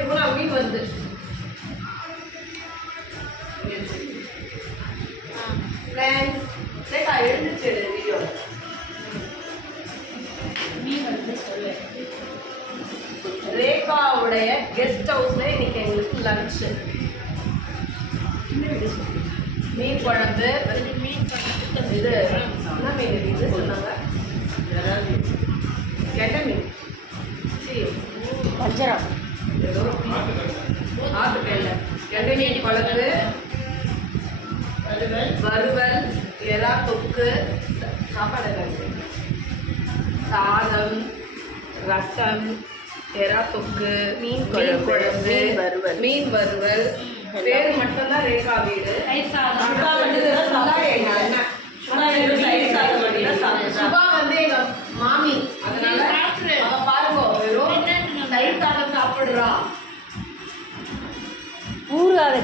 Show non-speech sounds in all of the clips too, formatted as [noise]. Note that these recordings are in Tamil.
போல மீன் வருது? எழுந்துச்சு வீடியோ மீன் வந்து சொல்லு. ரேகாவுடைய கெஸ்ட் ஹவுஸ்ல இன்னைக்கு எங்களுக்கு லஞ்சு மீன் குழம்பு மீன் இது. என்ன மீன் இது? சொன்னாங்க. கெண்டை மீன். சீ, வஞ்சரம். ஏதோ ஆட்டுக்கல்ல. கெண்டை குழம்பு? வறுவல் எறா தொக்கு சாப்பாடு? சாதம் ரசம் எறா தொக்கு மீன் குழம்பு, வறுவல். மீன் வறுவல். பேர் மட்டும்தான் ரேகா வீடு.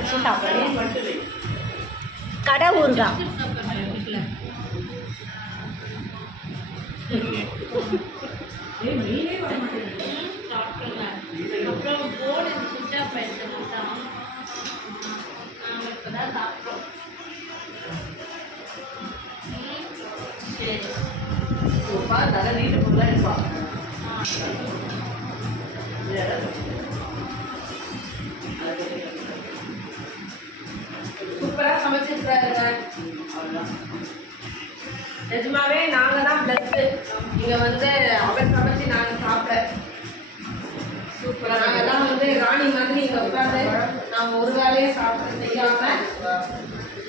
வச்சு சாப்பிடுறேன் கடை ஊறுகாய் அப்புறம் போர்டு சுவிட்ச் ஆஃப் சமைச்சிருக்காருங்க நிஜமாவே நாங்க தான் பிளஸ் இங்க வந்து அவர் சமைச்சு நாங்க சாப்பிட. சூப்பரா நாங்க எல்லாம் வந்து ராணி மாதிரி இங்க உட்காந்து நாங்க ஒரு வேலையை சாப்பிட செய்யாம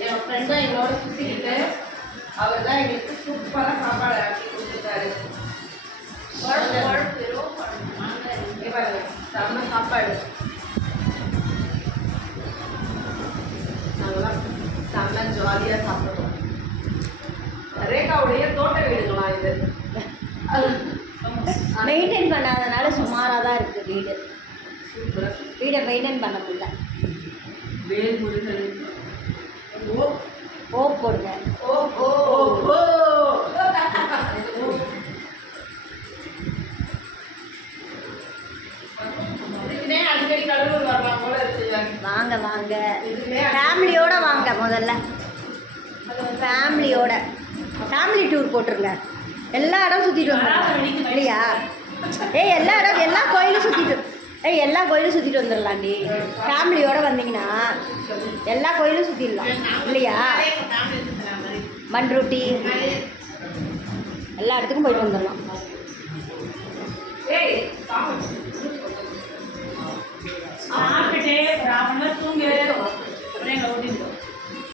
என் ஃப்ரெண்ட் தான் எங்களோட சுத்திக்கிட்டு அவர் தான் எங்களுக்கு சூப்பரா சாப்பாடு ஆக்கி கொடுத்துருக்காரு. செம்ம சாப்பாடு. செம்ம ஜாலியா சாப்பிடுவோம் ரேகாவுடைய தோட்ட வீடுங்களா இது? [laughs] மெயின்டைன் பண்ணாதனால சுமாராக தான் இருக்குது வீடு வீடை மெயின்டைன் பண்ண முடியல வேல்முருகன் ஓ. ஓ போடுங்க. ஓ ஓ ஓ [laughs] வாங்க வாங்க. ஃபேமிலியோட வாங்க முதல்ல. ஃபேமிலியோட. ஃபேமிலி டூர் போட்டுருங்க. எல்லா இடம் சுற்றிட்டு வந்துடலாம் இல்லையா? ஏய் எல்லா இடம் எல்லா கோயிலும் சுற்றிட்டு ஏய் எல்லா கோயிலும் சுற்றிட்டு வந்துடலாண்டி ஃபேமிலியோட வந்தீங்கன்னா எல்லா கோயிலும் சுற்றிடலாம் இல்லையா? மண்ருட்டி எல்லா இடத்துக்கும் போயிட்டு வந்துடலாம்